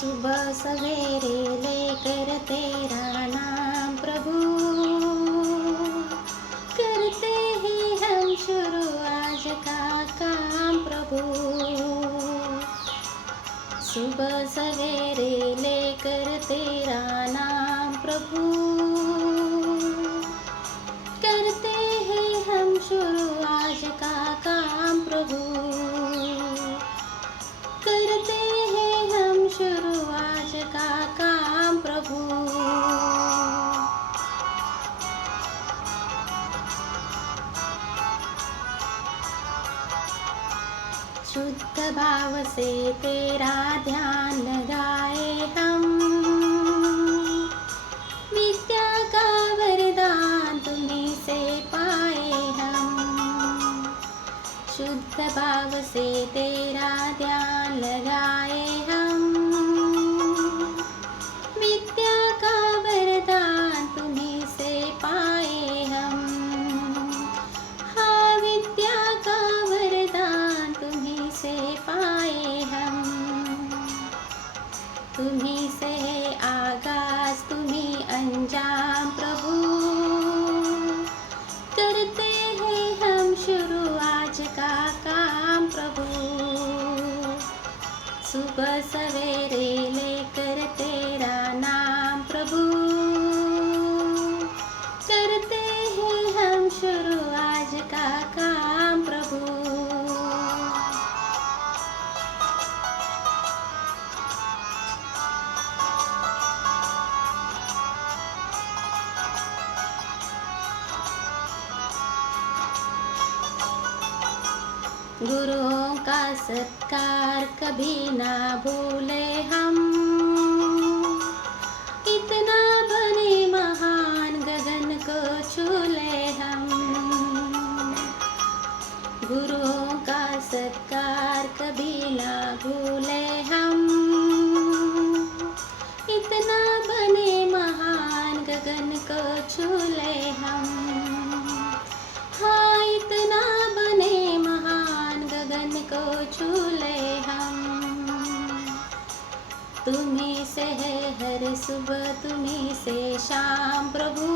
सुबह सवेरे लेकर तेरा नाम प्रभु, करते हैं हम शुरू आज का काम प्रभु। सुबह सवेरे लेकर तेरा नाम प्रभु, करते हैं हम शुरू आज का काम प्रभु, करते हैं हम शुरू आज का काम प्रभु। शुद्ध भाव से तेरा ध्यान लगाए हम, विद्या का वरदान तुम्हीं से पाए हम। शुद्ध भाव से तेरा ध्यान लगाए हम, विद्या का वरदान तुम्हीं से पाए हम। हाँ, विद्या का वरदान तुम्हीं से पाए हम। तुम्हीं से है आगाज तुम्हीं अंजाम प्रभु, करते हैं हम शुरू आज का काम प्रभु। सुबह सवेरे लेकर तेरा नाम प्रभु, करते हैं हम शुरू आज का काम प्रभु। गुरुओं का सत्कार कभी ना भूले हम, इतना बने महान गगन को छू ले हम। गुरुओं का सत्कार कभी ना भूले हम, इतना बने महान गगन को छू ले हम। हाँ, इतना बने महान गगन को छू ले हम। तुम्हीं से है हर सुबह तुम्हीं से शाम प्रभु,